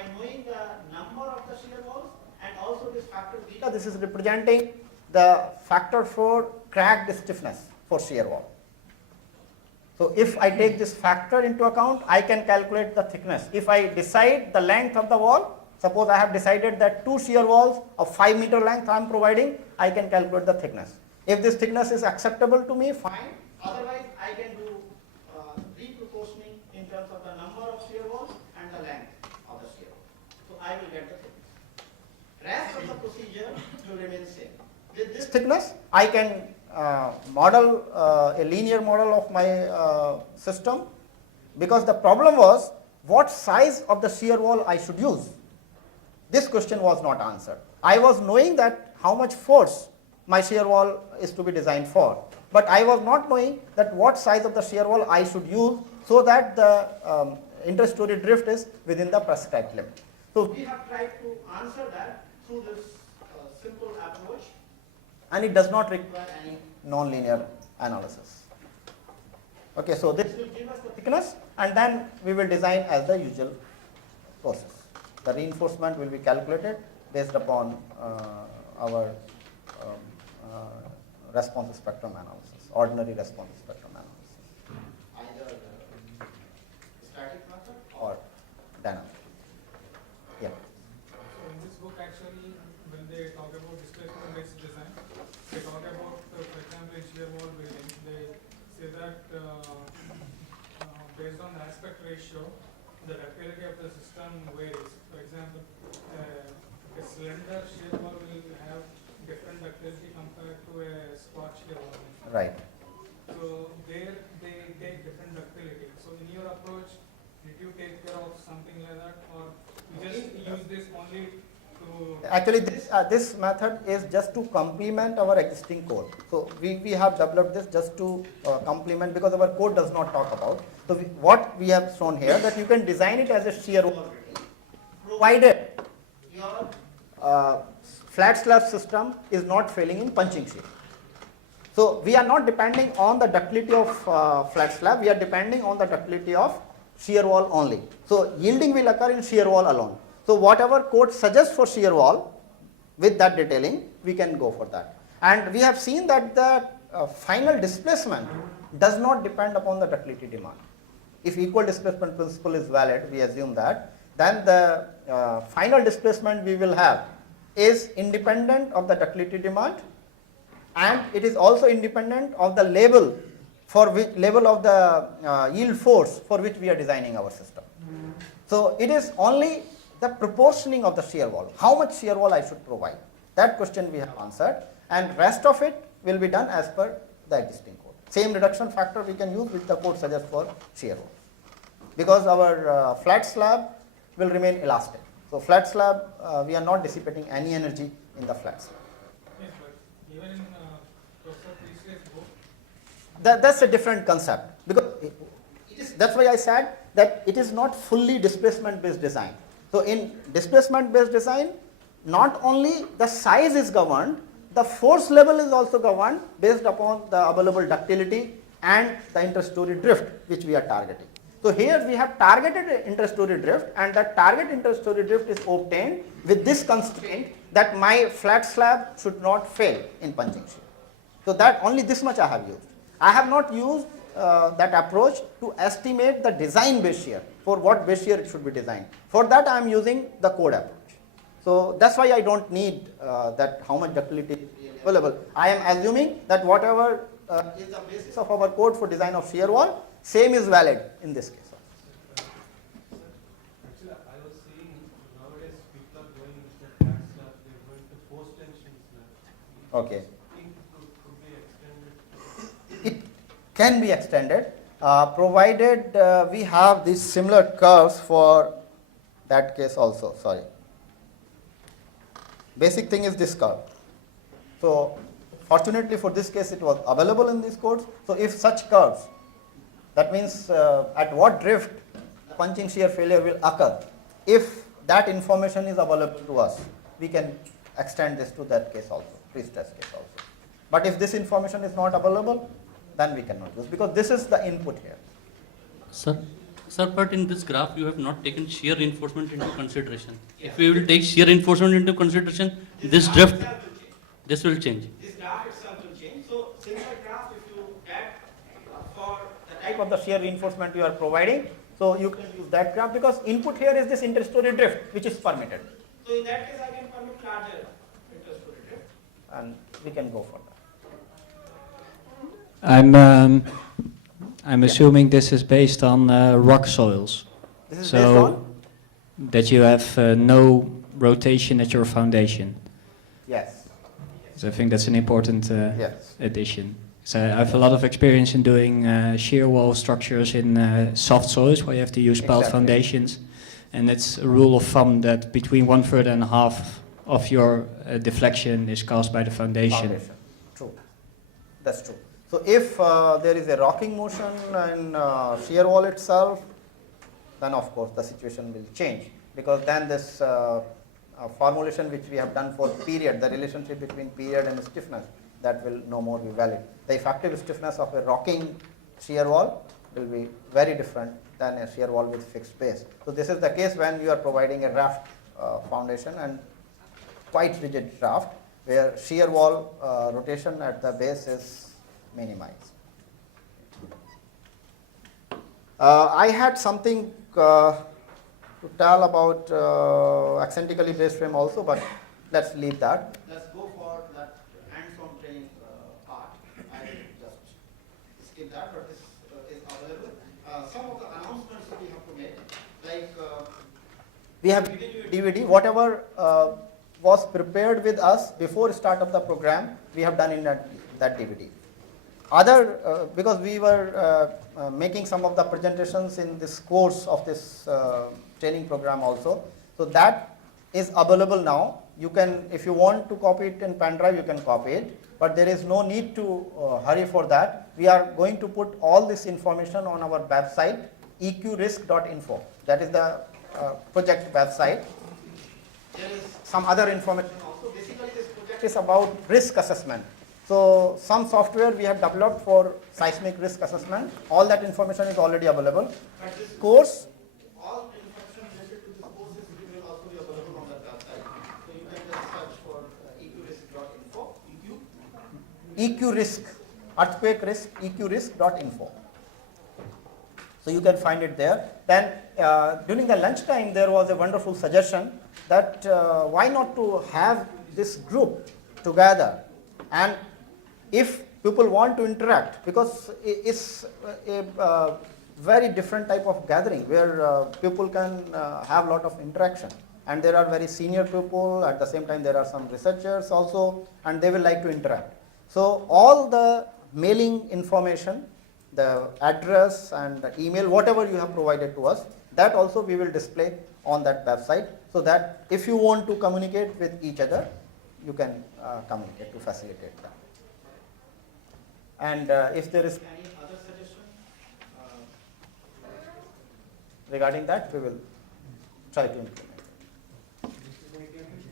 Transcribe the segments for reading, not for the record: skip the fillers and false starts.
by knowing the number of the shear walls and also this factor beta. This is representing the factor for cracked stiffness for shear wall. So if I take this factor into account, I can calculate the thickness. If I decide the length of the wall, suppose I have decided that 2 shear walls of 5 meter length I am providing, I can calculate the thickness. If this thickness is acceptable to me, fine. Otherwise, I can do reproportioning in terms of the number of shear walls and the length of the shear wall. So I will get the thickness. Rest of the procedure will remain same. With this thickness, I can model a linear model of my system, because the problem was what size of the shear wall I should use. This question was not answered. I was knowing that how much force my shear wall is to be designed for, but I was not knowing that what size of the shear wall I should use so that the interstory drift is within the prescribed limit. So we have tried to answer that through this simple approach, and it does not require any non-linear analysis. Okay, so this will give us the thickness, and then we will design as the usual process. The reinforcement will be calculated based upon our response spectrum analysis, ordinary response spectrum analysis, either static method or dynamic. Yeah. So in this book, actually, when they talk about displacement-based design, they talk about, for example, in shear wall building, they say that based on the aspect ratio, the ductility of the system varies. For example, a slender shear wall will have different ductility compared to a squat shear wall. Right. So there they take different ductility. So in your approach, did you take care of something like that, or you just use this only to? Actually, this method is just to complement our existing code. So we have developed this just to complement, because our code does not talk about. So what we have shown here, that you can design it as a shear wall, provided your flat slab system is not failing in punching shear. So we are not depending on the ductility of flat slab, we are depending on the ductility of shear wall only. So yielding will occur in shear wall alone. So whatever code suggests for shear wall, with that detailing, we can go for that. And we have seen that the final displacement does not depend upon the ductility demand. If equal displacement principle is valid, we assume that, then the final displacement we will have is independent of the ductility demand, and it is also independent of the level for which level of the yield force for which we are designing our system. So it is only the proportioning of the shear wall, how much shear wall I should provide. That question we have answered, and rest of it will be done as per the existing code. Same reduction factor we can use which the code suggests for shear wall, because our flat slab will remain elastic. So flat slab, we are not dissipating any energy in the flat slab. Yes, but even in Professor Priestley's book, That's a different concept, because that's why I said that it is not fully displacement based design. So in displacement based design, not only the size is governed, the force level is also governed based upon the available ductility and the interstory drift which we are targeting. So here we have targeted interstory drift, and the target interstory drift is obtained with this constraint that my flat slab should not fail in punching shear. So that only this much I have used. I have not used that approach to estimate the design base shear, for what base shear it should be designed. For that I am using the code approach. So that's why I don't need that how much ductility is available. I am assuming that whatever is the basis of our code for design of shear wall, same is valid in this case. Actually, I was seeing nowadays people are going with the flat slab, they're going to post tension slab. Okay. I think it could be extended. It can be extended, provided we have these similar curves for that case also. Sorry. Basic thing is this curve. So fortunately for this case it was available in these codes. So if such curves, that means at what drift punching shear failure will occur, if that information is available to us, we can extend this to that case also, pre-stress case also. But if this information is not available, then we cannot use, because this is the input here. Sir, Sir, but in this graph, you have not taken shear reinforcement into consideration. If we will take shear reinforcement into consideration, this drift, this will change. This graph itself will change. So similar graph, if you get for the type of the shear reinforcement you are providing, so you can use that graph because input here is this interstory drift which is permitted. So in that case, I can permit larger interstory drift, and we can go for that. I'm assuming this is based on rock soils. This is So based on? that you have no rotation at your foundation. Yes. So I think that's an important Yes. addition. So I have a lot of experience in doing shear wall structures in soft soils where you have to use piled Exactly. foundations. And it's a rule of thumb that between 1/3 and a half of your deflection is caused by the foundation. True. That's true. So if there is a rocking motion in shear wall itself, then of course the situation will change, because then this formulation which we have done for period, the relationship between period and stiffness, that will no more be valid. The effective stiffness of a rocking shear wall will be very different than a shear wall with fixed base. So this is the case when you are providing a raft foundation and quite rigid raft, where shear wall rotation at the base is minimized. I had something to tell about accentrically based frame also, but let's leave that. Let's go for that hands-on training part. I will just skip that, but this is available. Some of the announcements that we have to make, like we have given you a DVD, whatever was prepared with us before start of the program, we have done in that DVD. Other, because we were making some of the presentations in this course of this training program also, so that is available now. You can, if you want to copy it in pen drive, you can copy it, but there is no need to hurry for that. We are going to put all this information on our website, eqrisk.info. That is the project website. There is some other information also. Basically, this project is about risk assessment. So some software we have developed for seismic risk assessment. All that information is already available. But this course, all information related to this course will also be available on that website. So you can just search for eqrisk.info. EQRisk, earthquake risk, eqrisk.info. So you can find it there. Then during the lunchtime, there was a wonderful suggestion that why not to have this group together, and if people want to interact, because it's a very different type of gathering where people can have a lot of interaction, and there are very senior people, at the same time there are some researchers also, and they will like to interact. So all the mailing information, the address and the email, whatever you have provided to us, that also we will display on that website, so that if you want to communicate with each other, you can communicate to facilitate that. And if there is any other suggestion regarding that, we will try to implement it.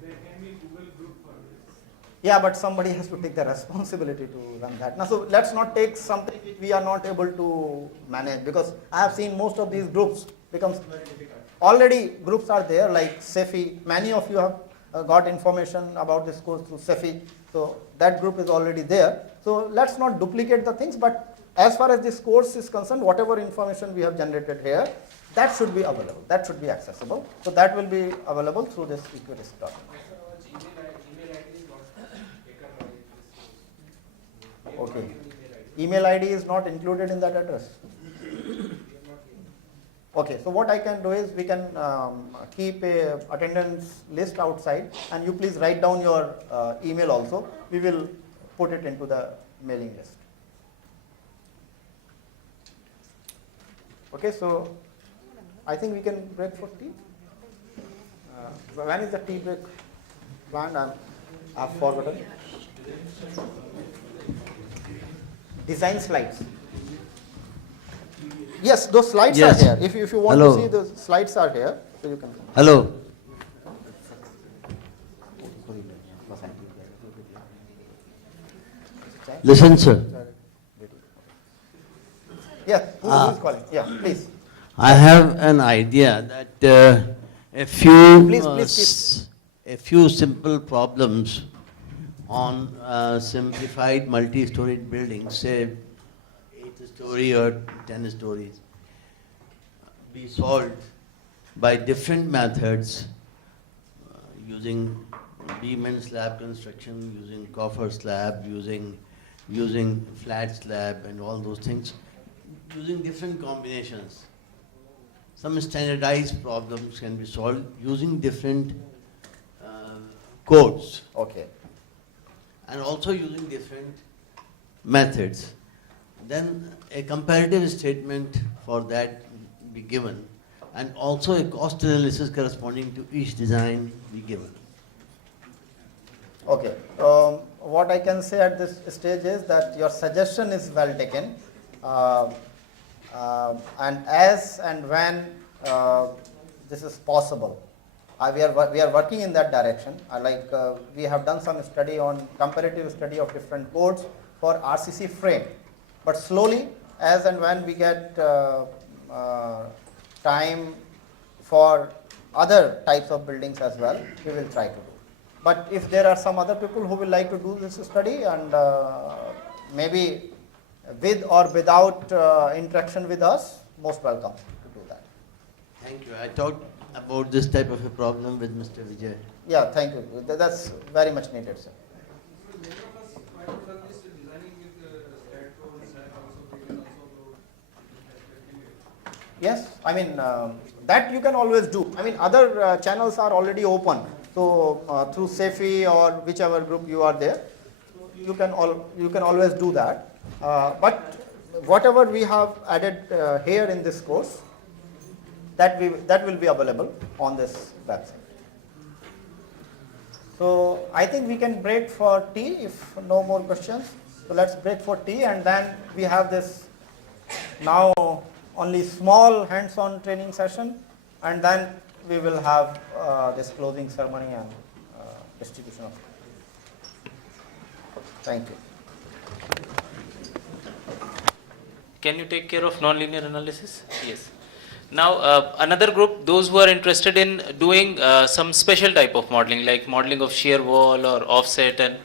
There can be Google group for this. Yeah, but somebody has to take the responsibility to run that. Now, so let's not take something which we are not able to manage, because I have seen most of these groups becomes very difficult. Already groups are there like CEFI. Many of you have got information about this course through CEFI. So that group is already there. So let's not duplicate the things, but as far as this course is concerned, whatever information we have generated here, that should be available, that should be accessible. So that will be available through this eqrisk document. Okay. Email ID is not included in that address. Okay, so what I can do is we can keep a attendance list outside, and you please write down your email also. We will put it into the mailing list. Okay, so I think we can break for tea. When is the tea break planned? I've forgotten. Design slides. Yes, those slides Yes. are here. If you want Hello. to see, the slides are here. So you can. Hello. Listen, sir. Yeah, who is calling? Yeah, please. I have an idea that a few Please, a few simple problems on simplified multi-storied buildings, say 8 story or 10 stories, be solved by different methods, using beam and slab construction, using coffer slab, using flat slab and all those things, using different combinations. Some standardized problems can be solved using different codes Okay. and also using different methods. Then a comparative statement for that be given, and also a cost analysis corresponding to each design be given. Okay. What I can say at this stage is that your suggestion is well taken. And as and when this is possible, we are working in that direction. We have done some study on comparative study of different codes for RCC frame, but slowly, as and when we get time for other types of buildings as well, we will try to do. But if there are some other people who will like to do this study, and maybe with or without interaction with us, most welcome to do that. Thank you. I talked about this type of a problem with Mr. Vijay. Yeah, thank you. That's very much needed, sir. Many of us might have done this designing with STAAD codes and also we can also upload. Yes, I mean, that you can always do. I mean, other channels are already open. So through SEFI or whichever group you are there, you can always do that. But whatever we have added here in this course, that will be available on this website. So I think we can break for tea if no more questions. So let's break for tea, and then we have this now only small hands-on training session, and then we will have this closing ceremony and distribution of. Thank you. Can you take care of nonlinear analysis? Yes. Now, another group, those who are interested in doing some special type of modeling, like modeling of shear wall or offset, and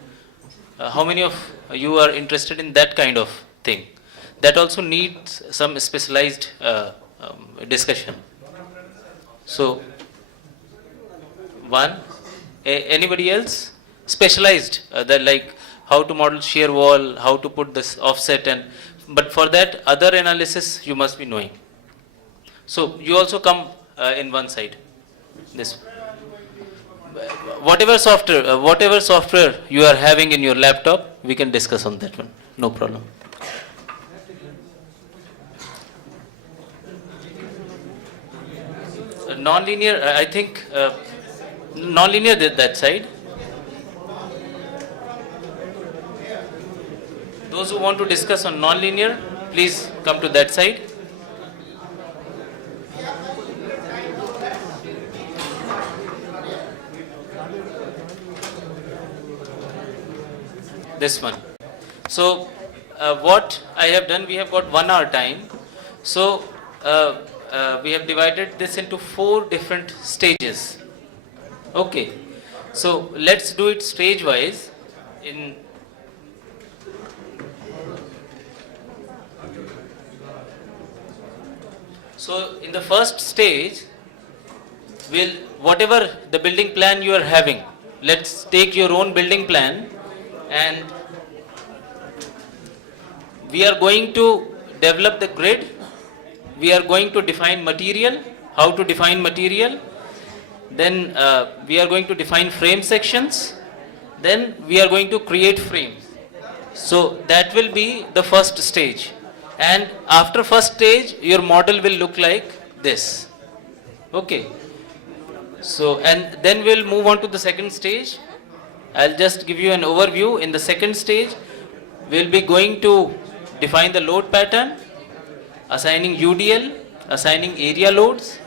how many of you are interested in that kind of thing? That also needs some specialized discussion. So, one, anybody else? Specialized, that like how to model shear wall, how to put this offset, and but for that other analysis you must be knowing. So you also come in one side. This whatever software you are having in your laptop, we can discuss on that one. No problem. Non-linear, I think non-linear that side. Those who want to discuss on non-linear, please come to that side. This one. So what I have done, we have got 1 hour time. So we have divided this into 4 different stages. Okay. So let's do it stage wise. So in the first stage, whatever the building plan you are having, let's take your own building plan, and we are going to develop the grid. We are going to define material, how to define material. Then we are going to define frame sections. Then we are going to create frames. So that will be the first stage. And after first stage, your model will look like this. Okay. So, and then we'll move on to the second stage. I'll just give you an overview. In the second stage, we'll be going to define the load pattern, assigning UDL, assigning area loads,